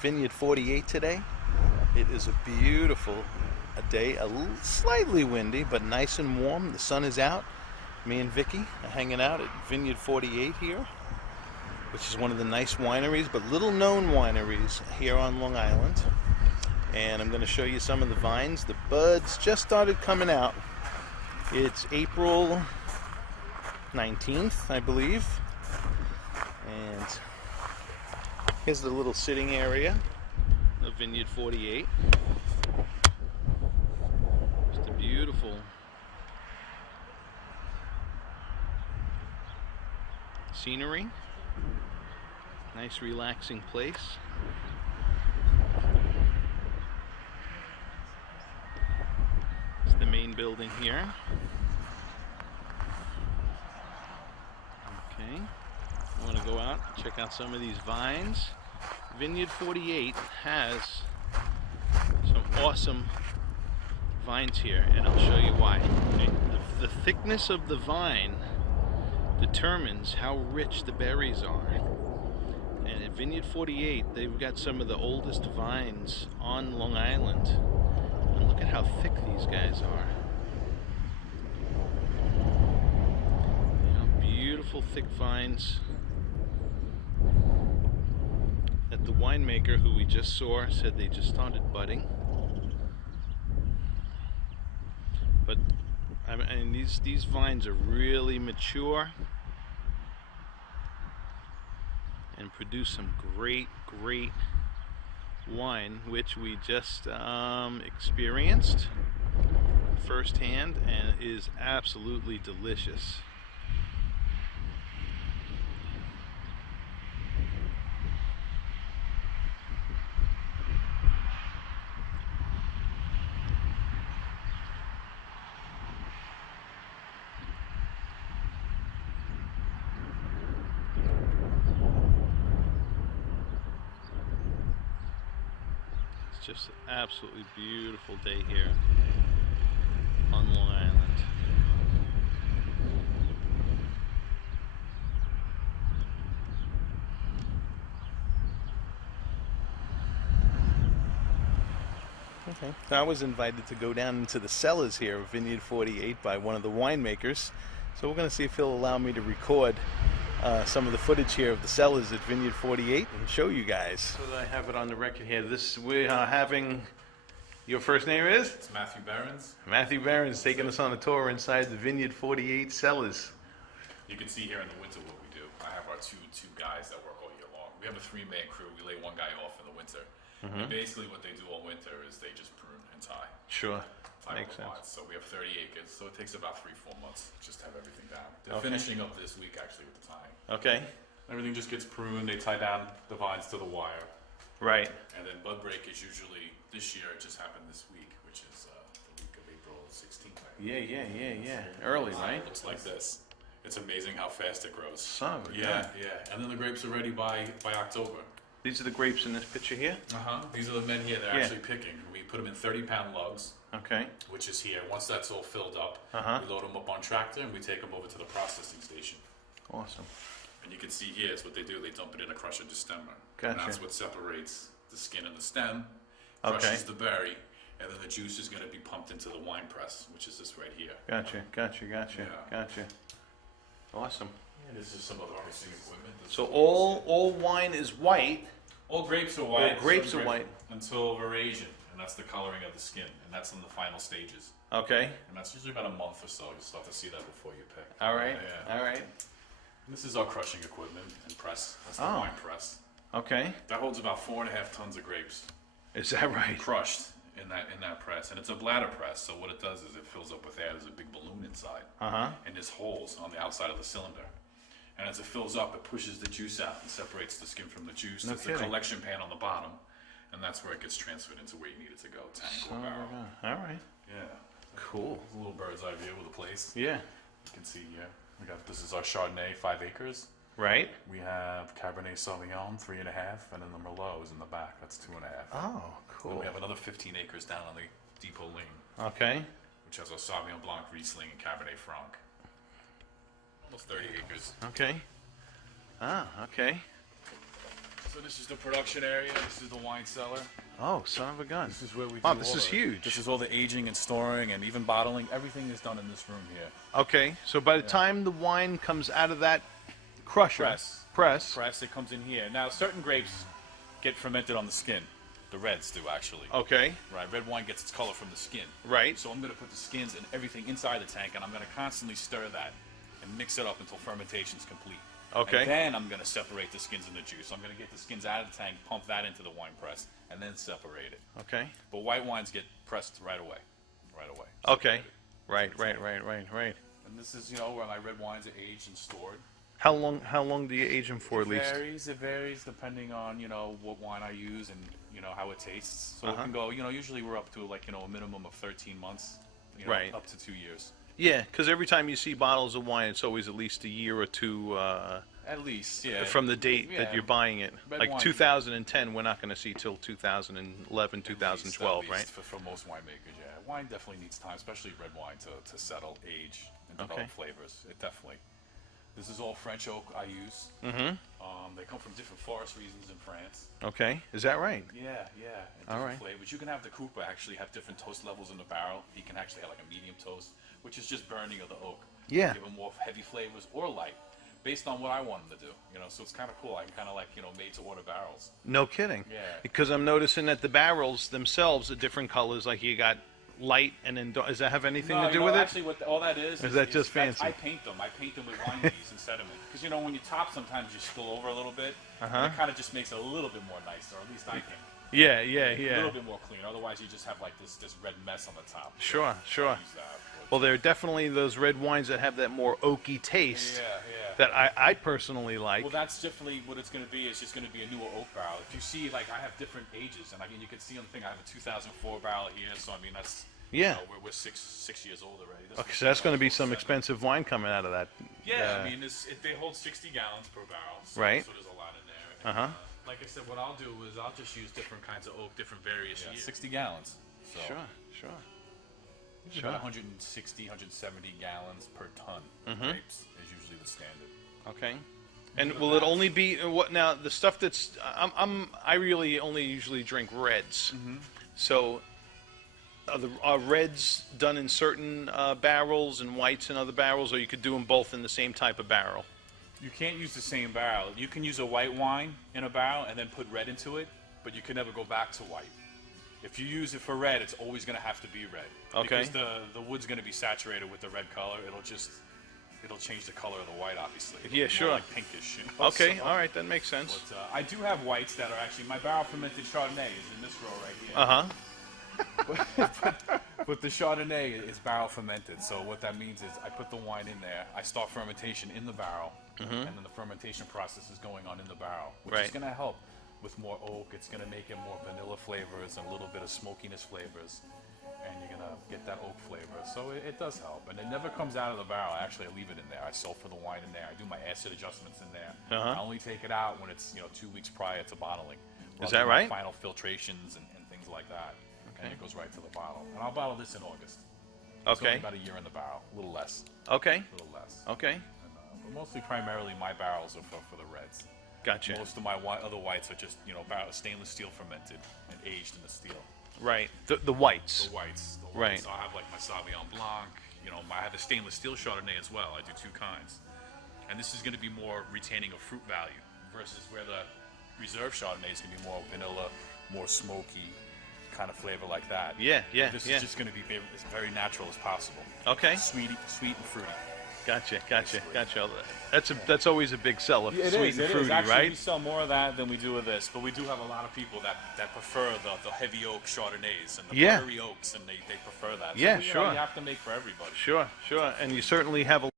Vineyard 48 today. It is a beautiful day, slightly windy, but nice and warm. The sun is out. Me and Vicky are hanging out at Vineyard 48 here, which is one of the nice wineries, but little known wineries here on Long Island. And I'm going to show you some of the vines. The buds just started coming out. It's April 19th, I believe. And here's the little sitting area of Vineyard 48. Just a beautiful scenery. Nice relaxing place. It's the main building here. Okay. I want to go out and check out some of these vines. Vineyard 48 has some awesome vines here, and I'll show you why. Okay. The thickness of the vine determines how rich the berries are. And at Vineyard 48, they've got some of the oldest vines on Long Island. And look at how thick these guys are. You know, beautiful thick vines. That the winemaker who we just saw said they just started budding. But I mean, these vines are really mature and produce some great wine, which we just experienced firsthand, and is absolutely delicious. Just an absolutely beautiful day here on Long Island. Okay. I was invited to go down into the cellars here of Vineyard 48 by one of the winemakers, so we're going to see if he'll allow me to record some of the footage here of the cellars at Vineyard 48 and show you guys. So I have it on the record here. We are having, your first name is? It's Matthew Berenz. Matthew Berenz taking us on a tour inside the Vineyard 48 cellars. You can see here in the winter what we do. I have our two guys that work all year long. We have a 3-man crew. We lay one guy off in the winter. And basically what they do all winter is they just prune and tie. Sure. Makes sense. So we have 30 acres, so it takes about 3-4 months just to have everything down. They're finishing up this week actually with the tying. Okay. Everything just gets pruned, they tie down the vines to the wire. Right. And then bud break is usually, this year it just happened this week, which is the week of April 16th. Yeah. Early, right? It looks like this. It's amazing how fast it grows. Son of a Yeah. gun. And then the grapes are ready by October. These are the grapes in this picture here? These are the men here, they're actually picking. We put them in 30-pound lugs. Okay. Which is here. Once that's all filled up, we load them up on tractor and we take them over to the processing station. Awesome. And you can see here is what they do. They dump it in a crusher destemmer. Gotcha. And that's what separates the skin and the stem, crushes the berry, and then the juice is going to be pumped into the wine press, which is this right here. Gotcha. Awesome. And this is some of the harvesting equipment. So all wine is white. All grapes are white. All grapes are white. Until they're Asian, and that's the coloring of the skin, and that's in the final stages. Okay. And that's usually about a month or so. You'll start to see that before you pick. All right. All right. And this is our crushing equipment and press. That's the wine press. Okay. That holds about 4.5 tons of grapes. Is that right? Crushed in that press, and it's a bladder press. So what it does is it fills up with air. There's a big balloon inside, and there's holes on the outside of the cylinder. And as it fills up, it pushes the juice out and separates the skin from the juice. There's the collection pan on the bottom, and that's where it gets transferred into where you need it to go, tank or barrel. All right. Yeah. Cool. A little bird's eye view of the place. Yeah. You can see here. This is our Chardonnay, 5 acres. Right. We have Cabernet Sauvignon, 3.5, and then the Merlot is in the back. That's 2.5. Oh, cool. And we have another 15 acres down on the Depot Lane. Okay. Which has our Sauvignon Blanc, Riesling, and Cabernet Franc. Almost 30 acres. Okay. Okay. So So this is the production area. This is the wine cellar. Oh, son of a gun. This is where we do Wow, this all is the- huge. This is all the aging and storing and even bottling. Everything is done in this room here. Okay, so by the time the wine comes out of that crusher, press, It comes in here. Now, certain grapes get fermented on the skin. The reds do, actually. okay, Right, red wine gets its color from the skin. right, So I'm going to put the skins and everything inside the tank, and I'm going to constantly stir that and mix it up until fermentation's complete. Okay. And then I'm going to separate the skins and the juice. I'm going to get the skins out of the tank, pump that into the wine press, and then separate it. okay, But white wines get pressed right away. Right away. okay, Separated. right. And this is, where my red wines are aged and stored. How long do you age them for at least? It varies depending on, what wine I use and, how it tastes. So it Uh-huh. can go, usually we're up to like, a minimum of 13 months, Right. up to 2 years. Yeah, because every time you see bottles of wine, it's always at least a year or two At least, yeah. from the date that Yeah. you're buying it. Red Like wine. 2010, we're not going to see till 2011, At 2012, least, right? For most winemakers, yeah. Wine definitely needs time, especially red wine, to settle, age, and develop Okay. flavors. It definitely. This is all French oak I use. Mm-hmm. They come from different forest regions in France. Okay, is that right? Yeah, and All different right. flavors. You can have the Cooper actually have different toast levels in the barrel. He can actually have like a medium toast, which is just burning of the oak. Yeah. Give him more heavy flavors or light, based on what I want him to do. So it's kind of cool. I can kind of like made to order barrels. No kidding. Yeah. Because I'm noticing that the barrels themselves are different colors. Like you got light and then does that have anything to do with it? Actually, all that is that just fancy? I paint them. I paint them with wine leaves and sediment. Because when you top, sometimes you spill over a little bit. Uh-huh. And it kind of just makes it a little bit more nice, or at least I think. Yeah. A little bit more clean. Otherwise, you just have like this red mess on the top. Sure. Use that. Well, there are definitely those red wines that have that more oaky taste Yeah. that I personally like. Well, that's definitely what it's going to be. It's just going to be a newer oak barrel. If you see, like, I have different ages, and you can see on the thing, I have a 2004 barrel here. So that's we're 6 years old already. This Okay, is so that's going to be 2007. some expensive wine coming out of that. Yeah, they hold 60 gallons per barrel. So, Right. So there's a lot in there. And, like I said, what I'll do is I'll just use different kinds of oak, different various years. 60 gallons. So Sure. about 160, 170 gallons per ton. Grapes is usually the standard. Okay. And will it only be what now? The stuff that's I really only usually drink reds. So are reds done in certain barrels and whites in other barrels, or you could do them both in the same type of barrel? You can't use the same barrel. You can use a white wine in a barrel and then put red into it, but you can never go back to white. If you use it for red, it's always going to have to be red. Okay. Because the wood's going to be saturated with the red color. It'll change the color of the white, obviously. Yeah, More sure. like pinkish. Okay, So, all right, that makes sense. But I do have whites that are actually, my barrel fermented Chardonnay is in this row right here. Uh-huh. But the Chardonnay is barrel fermented, so what that means is I put the wine in there, I start fermentation in the barrel, and then the fermentation process is going on in the barrel, which is Right. going to help with more oak. It's going to make it more vanilla flavors and a little bit of smokiness flavors, and you're going to get that oak flavor. So it does help, and it never comes out of the barrel. Actually, I leave it in there. I sulfur the wine in there. I do my acid adjustments in there. I only take it out when it's 2 weeks prior to bottling. Is that right? Final filtrations and things like that. And it goes right to the bottle. And I'll bottle this in August. It's only Okay. about a year in the barrel, a little less. Okay. A little less. Okay. And, but mostly, primarily, my barrels are for the reds. Gotcha. Most of my other whites are just, stainless steel fermented and aged in the steel. Right. The whites. The whites. Right. So I have like my Sauvignon Blanc. I have a stainless steel Chardonnay as well. I do 2 kinds. And this is going to be more retaining of fruit value versus where the reserve Chardonnay is going to be more vanilla, more smoky kind of flavor like that. Yeah. This is just going to be as very natural as possible. Okay. Sweet and fruity. Gotcha. That's always a big seller. It Sweet is. and fruity, Actually, right? we sell more of that than we do of this, but we do have a lot of people that prefer the heavy oak Chardonnays and the buttery oaks, and they prefer that. Yeah, so, sure. You have to make for everybody. Sure. And you certainly have a